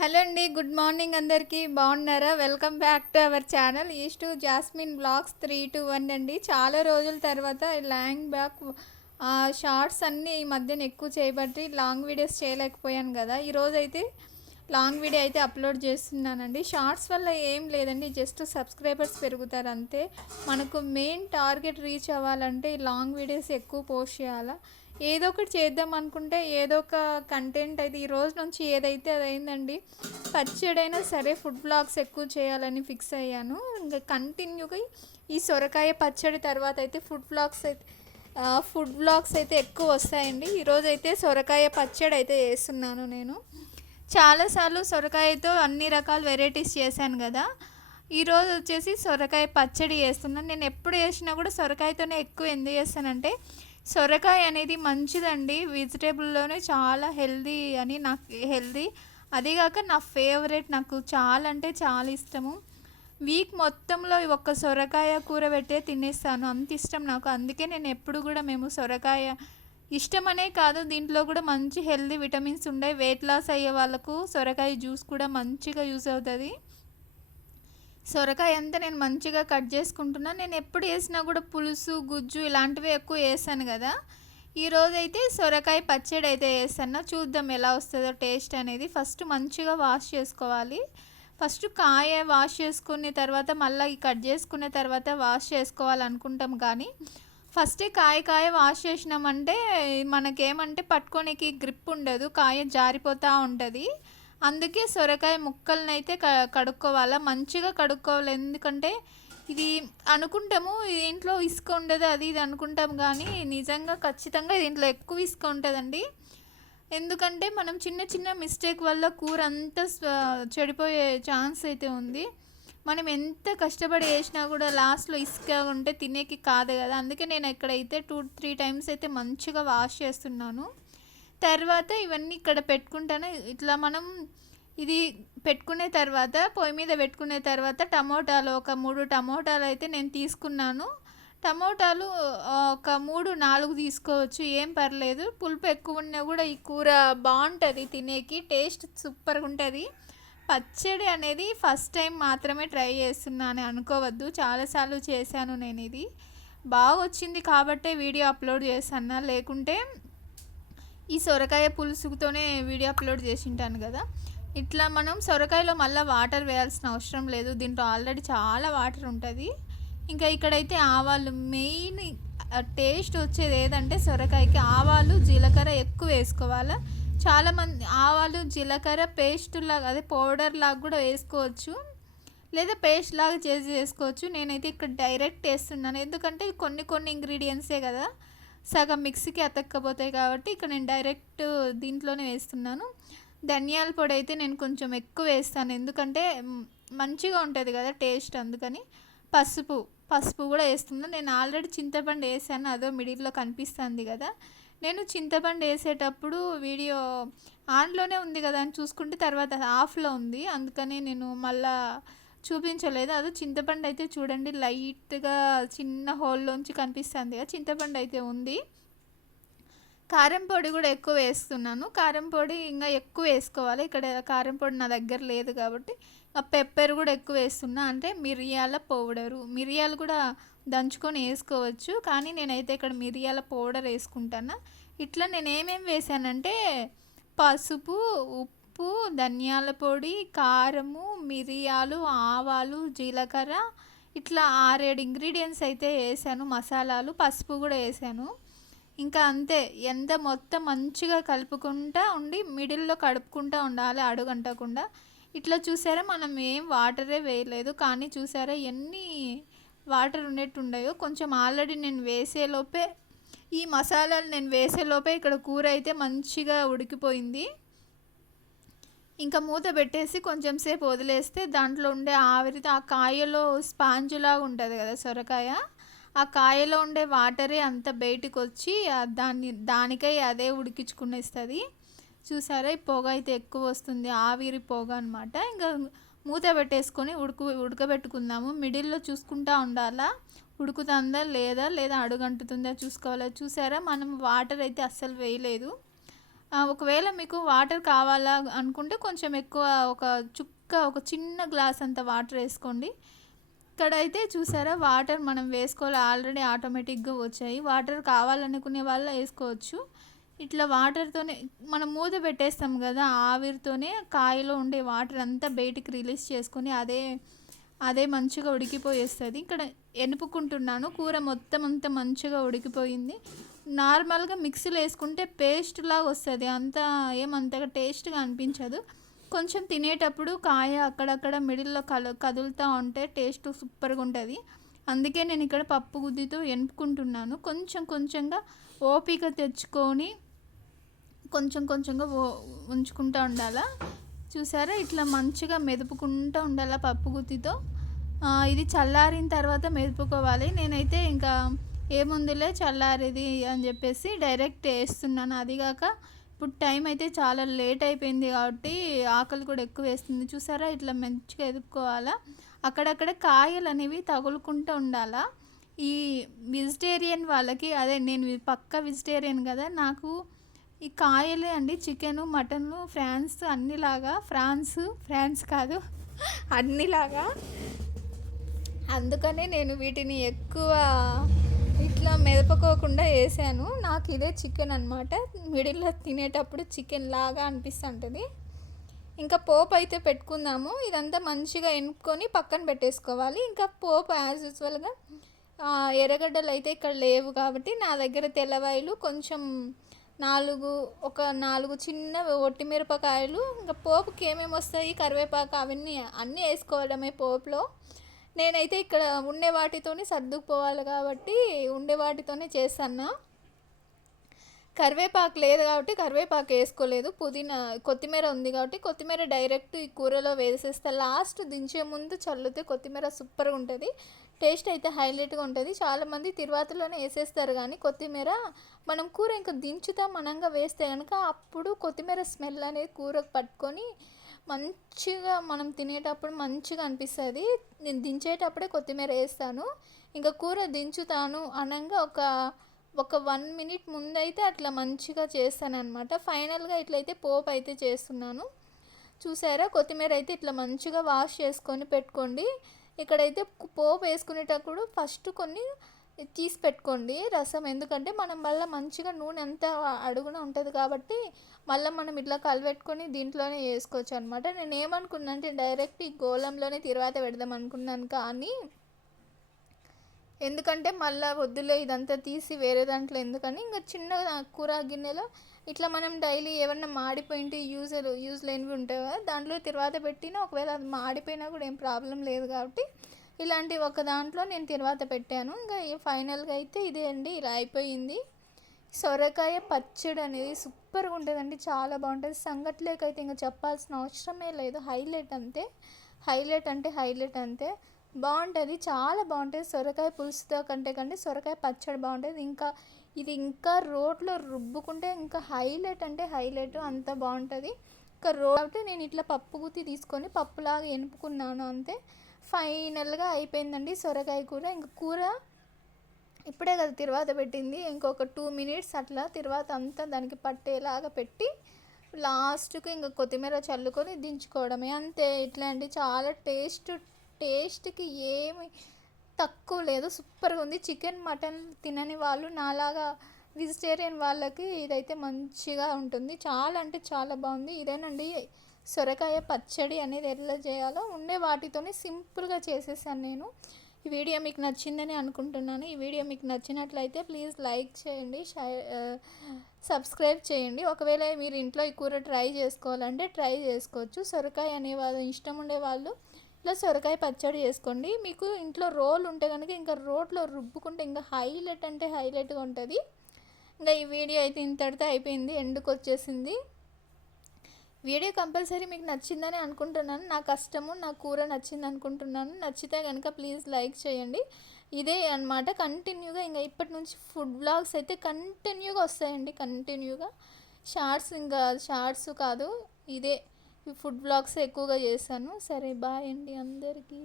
Hello అండి, good morning అందరికీ. బాగున్నారా? Welcome back to our channel east jasmine blogs 321 అండి. చాలా రోజుల తర్వాత లాంగ్ బ్యాక్ షార్ట్స్ అన్నీ ఈ మధ్యన ఎక్కువ చేయబట్టి లాంగ్ వీడియోస్ చేయలేకపోయాను కదా. ఈరోజు అయితే లాంగ్ వీడియో అయితే అప్లోడ్ చేస్తున్నానండి. షార్ట్స్ వల్ల ఏం లేదండి, జస్ట్ సబ్స్క్రైబర్స్ పెరుగుతారు అంతే. మనకు మెయిన్ టార్గెట్ రీచ్ అవ్వాలంటే ఈ లాంగ్ వీడియోస్ ఎక్కువ పోస్ట్ చేయాలా. ఏదో ఒకటి చేద్దాం అనుకుంటే ఏదో ఒక కంటెంట్ అయితే ఈ రోజు నుంచి ఏదైతే అదైందండి. పచ్చడైనా సరే ఫుడ్ బ్లాగ్స్ ఎక్కువ చేయాలని ఫిక్స్ అయ్యాను. ఇంకా కంటిన్యూగా ఈ సొరకాయ పచ్చడి తర్వాత అయితే ఫుడ్ బ్లాగ్స్ అయితే ఎక్కువ వస్తాయండి. ఈరోజు అయితే సొరకాయ పచ్చడి అయితే చేస్తున్నాను నేను. చాలాసార్లు సొరకాయతో అన్ని రకాల వెరైటీస్ చేశాను కదా. ఈరోజు వచ్చేసి సొరకాయ పచ్చడి చేస్తున్నాను. నేను ఎప్పుడు చేసినా కూడా సొరకాయతోనే ఎక్కువ ఎందుకు చేస్తానంటే, సొరకాయ అనేది మంచిదండి, వెజిటేబుల్లోనే చాలా హెల్దీ అని నాకు హెల్దీ. అదేగాక నా ఫేవరెట్, నాకు చాలా అంటే చాలా ఇష్టము. వీక్ మొత్తంలో ఒక్క సొరకాయ కూర పెట్టే తినేస్తాను, అంత ఇష్టం నాకు. అందుకే నేను ఎప్పుడు కూడా మేము సొరకాయ ఇష్టమనే కాదు, దీంట్లో కూడా మంచి హెల్దీ విటమిన్స్ ఉన్నాయి. వెయిట్ లాస్ అయ్యే వాళ్ళకు సొరకాయ జ్యూస్ కూడా మంచిగా యూస్ అవుతుంది. సొరకాయ అంతా నేను మంచిగా కట్ చేసుకుంటున్నాను. నేను ఎప్పుడు వేసినా కూడా పులుసు గుజ్జు ఇలాంటివి ఎక్కువ వేసాను కదా. ఈరోజైతే సొరకాయ పచ్చడి అయితే వేస్తాను. చూద్దాం ఎలా వస్తుందో టేస్ట్ అనేది. ఫస్ట్ మంచిగా వాష్ చేసుకోవాలి. ఫస్ట్ కాయ వాష్ చేసుకున్న తర్వాత మళ్ళీ కట్ చేసుకున్న తర్వాత వాష్ చేసుకోవాలనుకుంటాం, కానీ ఫస్టే కాయ వాష్ చేసినామంటే మనకేమంటే పట్టుకోనికి గ్రిప్ ఉండదు, కాయ జారిపోతూ ఉంటుంది. అందుకే సొరకాయ ముక్కలను అయితే కడుక్కోవాలా, మంచిగా కడుక్కోవాలి. ఎందుకంటే ఇది అనుకుంటాము దీంట్లో ఇసుక ఉండదు అది ఇది అనుకుంటాం, కానీ నిజంగా ఖచ్చితంగా దీంట్లో ఎక్కువ ఇసుక ఉంటుందండి. ఎందుకంటే మనం చిన్న చిన్న మిస్టేక్ వల్ల కూర అంతా చెడిపోయే ఛాన్స్ అయితే ఉంది. మనం ఎంత కష్టపడి వేసినా కూడా లాస్ట్లో ఇసుక ఉంటే తినేకి కాదు కదా. అందుకే నేను ఇక్కడైతే 2-3 టైమ్స్ అయితే మంచిగా వాష్ చేస్తున్నాను. తర్వాత ఇవన్నీ ఇక్కడ పెట్టుకుంటాను. ఇట్లా మనం ఇది పెట్టుకునే తర్వాత పొయ్యి మీద పెట్టుకునే తర్వాత టమోటాలు ఒక 3 టమోటాలు అయితే నేను తీసుకున్నాను. టమోటాలు ఒక 3-4 తీసుకోవచ్చు, ఏం పర్లేదు. పులుపు ఎక్కువ ఉన్నా కూడా ఈ కూర బాగుంటుంది తినేకి, టేస్ట్ సూపర్గా ఉంటుంది. పచ్చడి అనేది ఫస్ట్ టైం మాత్రమే ట్రై చేస్తున్నాను అనుకోవద్దు, చాలాసార్లు చేశాను నేను. ఇది బాగా వచ్చింది కాబట్టే వీడియో అప్లోడ్ చేశాను, లేకుంటే ఈ సొరకాయ పులుసుతోనే వీడియో అప్లోడ్ చేసి ఉంటాను కదా. ఇట్లా మనం సొరకాయలో మళ్ళీ వాటర్ వేయాల్సిన అవసరం లేదు, దీంట్లో ఆల్రెడీ చాలా వాటర్ ఉంటుంది. ఇంకా ఇక్కడైతే ఆవాలు మెయిన్ టేస్ట్ వచ్చేది ఏదంటే సొరకాయకి ఆవాలు జీలకర్ర ఎక్కువ వేసుకోవాలి. చాలామంది ఆవాలు జీలకర్ర పేస్ట్ లాగా, అదే పౌడర్ లాగా కూడా వేసుకోవచ్చు, లేదా పేస్ట్ లాగా చేసి చేసుకోవచ్చు. నేనైతే ఇక్కడ డైరెక్ట్ వేస్తున్నాను, ఎందుకంటే కొన్ని ఇంగ్రీడియంట్సే కదా, సగం మిక్సీకి అతక్కపోతాయి కాబట్టి ఇక్కడ నేను డైరెక్ట్ దీంట్లోనే వేస్తున్నాను. ధనియాల పొడి అయితే నేను కొంచెం ఎక్కువ వేస్తాను, ఎందుకంటే మంచిగా ఉంటుంది కదా టేస్ట్, అందుకని. పసుపు కూడా వేస్తున్నాను. నేను ఆల్రెడీ చింతపండు వేసాను, అదో మిడిల్లో కనిపిస్తుంది కదా. నేను చింతపండు వేసేటప్పుడు వీడియో ఆన్లోనే ఉంది కదా అని చూసుకుంటే తర్వాత ఆఫ్లో ఉంది, అందుకని నేను మళ్ళా చూపించలేదు. అదో చింతపండు అయితే చూడండి లైట్గా చిన్న హోల్లోంచి కనిపిస్తుంది కదా, చింతపండు అయితే ఉంది. కారం పొడి కూడా ఎక్కువ వేస్తున్నాను, కారం పొడి ఇంకా ఎక్కువ వేసుకోవాలి. ఇక్కడ కారం పొడి నా దగ్గర లేదు కాబట్టి పెప్పర్ కూడా ఎక్కువ వేస్తున్నా, అంటే మిరియాల పౌడరు. మిరియాలు కూడా దంచుకొని వేసుకోవచ్చు, కానీ నేనైతే ఇక్కడ మిరియాల పౌడర్ వేసుకుంటాను. ఇట్లా నేను ఏమేమి వేసానంటే పసుపు, ఉప్పు, ధనియాల పొడి, కారము, మిరియాలు, ఆవాలు, జీలకర్ర, ఇట్లా 6-7 ఇంగ్రీడియంట్స్ అయితే వేసాను. మసాలాలు, పసుపు కూడా వేసాను. ఇంకా అంతే, ఎంత మొత్తం మంచిగా కలుపుకుంటూ ఉండి మిడిల్లో కడుపుకుంటూ ఉండాలి అడుగంటకుండా. ఇట్లా చూసారా, మనం ఏం వాటరే వేయలేదు, కానీ చూసారా ఎన్ని వాటర్ ఉండేవి. కొంచెం ఆల్రెడీ నేను వేసేలోపే ఈ మసాలాలు నేను వేసేలోపే ఇక్కడ కూర అయితే మంచిగా ఉడికిపోయింది. ఇంకా మూత పెట్టేసి కొంచెం సేపు వదిలేస్తే దాంట్లో ఉండే ఆవిరితో ఆ కాయలో స్పాంజులాగా ఉంటుంది కదా సొరకాయ, ఆ కాయలో ఉండే వాటరే అంత బయటకు వచ్చి దానికై అదే ఉడికించుకునేస్తుంది. చూసారా, ఈ పొగ అయితే ఎక్కువ వస్తుంది, ఆవిరి పొగ అనమాట. ఇంకా మూత పెట్టేసుకొని ఉడకబెట్టుకుందాము. మిడిల్లో చూసుకుంటూ ఉండాలా, ఉడుకుతుందా లేదా అడుగంటుతుందా చూసుకోవాలా. చూసారా, మనం వాటర్ అయితే అస్సలు వేయలేదు, ఒకవేళ మీకు వాటర్ కావాలా అనుకుంటే కొంచెం ఎక్కువ ఒక ఒక చిన్న గ్లాస్ అంత వాటర్ వేసుకోండి. ఇక్కడైతే చూసారా వాటర్ మనం వేసుకోవాలి, ఆల్రెడీ ఆటోమేటిక్గా వచ్చాయి. వాటర్ కావాలనుకునే వాళ్ళు వేసుకోవచ్చు. ఇట్లా వాటర్తోనే మనం మూత పెట్టేస్తాం కదా, ఆవిరితోనే కాయలో ఉండే వాటర్ అంతా బయటికి రిలీజ్ చేసుకొని అదే అదే మంచిగా ఉడికిపోయేస్తుంది. ఇక్కడ ఎనుపుకుంటున్నాను, కూర మొత్తం అంతా మంచిగా ఉడికిపోయింది. నార్మల్గా మిక్సీలో వేసుకుంటే పేస్ట్ లాగా వస్తుంది, అంత ఏమంతగా టేస్ట్గా అనిపించదు. కొంచెం తినేటప్పుడు కాయ అక్కడక్కడ మిడిల్లో కదులుతూ ఉంటే టేస్ట్ సూపర్గా ఉంటుంది. అందుకే నేను ఇక్కడ పప్పు గుద్దితో ఎనుపుకుంటున్నాను. కొంచెం కొంచెంగా ఓపిక తెచ్చుకొని కొంచెం కొంచెంగా ఉంచుకుంటూ ఉండాలా. చూసారా ఇట్లా మంచిగా మెదుపుకుంటూ ఉండాలా పప్పు గుత్తితో. ఇది చల్లారిన తర్వాత మెదుపుకోవాలి. నేనైతే ఇంకా ఏముందిలే చల్లారేది అని చెప్పేసి డైరెక్ట్ వేస్తున్నాను. అదిగాక ఇప్పుడు టైం అయితే చాలా లేట్ అయిపోయింది కాబట్టి ఆకలి కూడా ఎక్కువ వేస్తుంది. చూసారా ఇట్లా మంచిగా ఎదుపుకోవాలా. అక్కడక్కడ కాయలు అనేవి తగులుకుంటూ ఉండాలా. ఈ వెజిటేరియన్ వాళ్ళకి, అదే నేను పక్కా వెజిటేరియన్ కదా, నాకు ఈ కాయలే అండి చికెను మటను ఫ్రాన్స్ కాదు అన్నిలాగా. అందుకనే నేను వీటిని ఎక్కువ ఇట్లా మెదపకోకుండా వేసాను. నాకు ఇదే చికెన్ అనమాట. మిడిల్లో తినేటప్పుడు చికెన్ లాగా అనిపిస్తుంటుంది. ఇంకా పోపు అయితే పెట్టుకుందాము. ఇదంతా మంచిగా ఎనుక్కొని పక్కన పెట్టేసుకోవాలి. ఇంకా పోపు యాజ్ యూజువల్గా ఎర్రగడ్డలు అయితే ఇక్కడ లేవు కాబట్టి నా దగ్గర తెల్లవాయిలు కొంచెం ఒక నాలుగు చిన్న ఒట్టిమిరపకాయలు, ఇంకా పోపుకి ఏమేమి వస్తాయి కరివేపాకు అన్నీ వేసుకోవడమే పోపులో. నేనైతే ఇక్కడ ఉండే వాటితోనే సర్దుకుపోవాలి కాబట్టి ఉండే వాటితోనే చేస్తాను. కరివేపాకు లేదు కాబట్టి కరివేపాకు వేసుకోలేదు. కొత్తిమీర ఉంది కాబట్టి కొత్తిమీర డైరెక్ట్ ఈ కూరలో వేసేస్తా. లాస్ట్ దించే ముందు చల్లితే కొత్తిమీర సూపర్గా ఉంటుంది, టేస్ట్ అయితే హైలైట్గా ఉంటుంది. చాలామంది తిరువాతలోనే వేసేస్తారు కానీ కొత్తిమీర మనం కూర ఇంకా దించుతాం మనంగా వేస్తే కనుక అప్పుడు కొత్తిమీర స్మెల్ అనేది కూరకు పట్టుకొని మంచిగా మనం తినేటప్పుడు మంచిగా అనిపిస్తుంది. నేను దించేటప్పుడే కొత్తిమీర వేస్తాను. ఇంకా కూర దించుతాను అనగా ఒక 1 మినిట్ ముందైతే అట్లా మంచిగా చేస్తాను అనమాట. ఫైనల్గా ఇట్లయితే పోపు అయితే చేస్తున్నాను. చూసారా కొత్తిమీర అయితే ఇట్లా మంచిగా వాష్ చేసుకొని పెట్టుకోండి. ఇక్కడైతే పోపు వేసుకునేటప్పుడు ఫస్ట్ కొన్ని తీసి పెట్టుకోండి రసం, ఎందుకంటే మనం మళ్ళీ మంచిగా నూనె అంతా అడుగున ఉంటుంది కాబట్టి మళ్ళీ మనం ఇట్లా కలబెట్టుకొని దీంట్లోనే వేసుకోవచ్చు అనమాట. నేను ఏమనుకున్నా అంటే డైరెక్ట్ ఈ గోళంలోనే తిరువాత పెడదాం అనుకున్నాను, కానీ ఎందుకంటే మళ్ళీ వద్దులే ఇదంతా తీసి వేరే దాంట్లో ఎందుకని ఇంకా చిన్న కూర గిన్నెలో ఇట్లా మనం డైలీ ఏమన్నా మాడిపోయింటే యూజ్ లేనివి ఉంటాయి కదా, దాంట్లో తిరువాత పెట్టినా ఒకవేళ అది మాడిపోయినా కూడా ఏం ప్రాబ్లం లేదు కాబట్టి ఇలాంటి ఒక దాంట్లో నేను తిరువాత పెట్టాను. ఇంకా ఫైనల్గా అయితే ఇదే అండి, ఇలా అయిపోయింది. సొరకాయ పచ్చడి అనేది సూపర్గా ఉంటుందండి, చాలా బాగుంటుంది. సంగట్లేకైతే ఇంకా చెప్పాల్సిన అవసరమే లేదు, హైలైట్ అంతే బాగుంటుంది, చాలా బాగుంటుంది. సొరకాయ పులుసుతో కంటే సొరకాయ పచ్చడి బాగుంటుంది. ఇది ఇంకా రోట్లో రుబ్బుకుంటే ఇంకా హైలైట్ అంత బాగుంటుంది. ఇంకా కాబట్టి నేను ఇట్లా పప్పు గుత్తి తీసుకొని పప్పులాగా ఎనుపుకున్నాను అంతే. ఫైనల్గా అయిపోయిందండి సొరకాయ కూర. ఇంకా కూర ఇప్పుడే కదా తిరువాత పెట్టింది, ఇంకొక 2 మినిట్స్ అట్లా తిరువాత అంతా దానికి పట్టేలాగా పెట్టి లాస్ట్కి ఇంకా కొత్తిమీర చల్లుకొని దించుకోవడమే అంతే. ఇట్లా అండి, చాలా టేస్ట్కి ఏమి తక్కువ లేదు, సూపర్గా ఉంది. చికెన్ మటన్ తినని వాళ్ళు నాలాగా వెజిటేరియన్ వాళ్ళకి ఇదైతే మంచిగా ఉంటుంది, చాలా అంటే చాలా బాగుంది. ఇదేనండి సొరకాయ పచ్చడి అనేది ఎలా చేయాలో ఉండే వాటితోనే సింపుల్గా చేసేసాను నేను. ఈ వీడియో మీకు నచ్చిందని అనుకుంటున్నాను. ఈ వీడియో మీకు నచ్చినట్లయితే ప్లీజ్ లైక్ చేయండి, సబ్స్క్రైబ్ చేయండి. ఒకవేళ మీరు ఇంట్లో ఈ కూర ట్రై చేసుకోవాలంటే ట్రై చేసుకోవచ్చు. సొరకాయ అనేవాళ్ళు ఇష్టం ఉండే వాళ్ళు ఇలా సొరకాయ పచ్చడి చేసుకోండి. మీకు ఇంట్లో రోల్ ఉంటే కనుక ఇంకా రోట్లో రుబ్బుకుంటే ఇంకా హైలైట్గా ఉంటుంది. ఇంకా ఈ వీడియో అయితే ఇంతటితో అయిపోయింది, ఎండుకు వచ్చేసింది. వీడియో కంపల్సరీ మీకు నచ్చిందని అనుకుంటున్నాను, నా కష్టము నా కూర నచ్చింది అనుకుంటున్నాను. నచ్చితే కనుక ప్లీజ్ లైక్ చేయండి. ఇదే అన్నమాట కంటిన్యూగా ఇంకా ఇప్పటి నుంచి ఫుడ్ బ్లాగ్స్ అయితే కంటిన్యూగా వస్తాయండి, కంటిన్యూగా. షార్ట్స్ కాదు, ఇదే ఫుడ్ బ్లాగ్స్ ఎక్కువగా చేశాను. సరే బాయ్ అండి అందరికీ.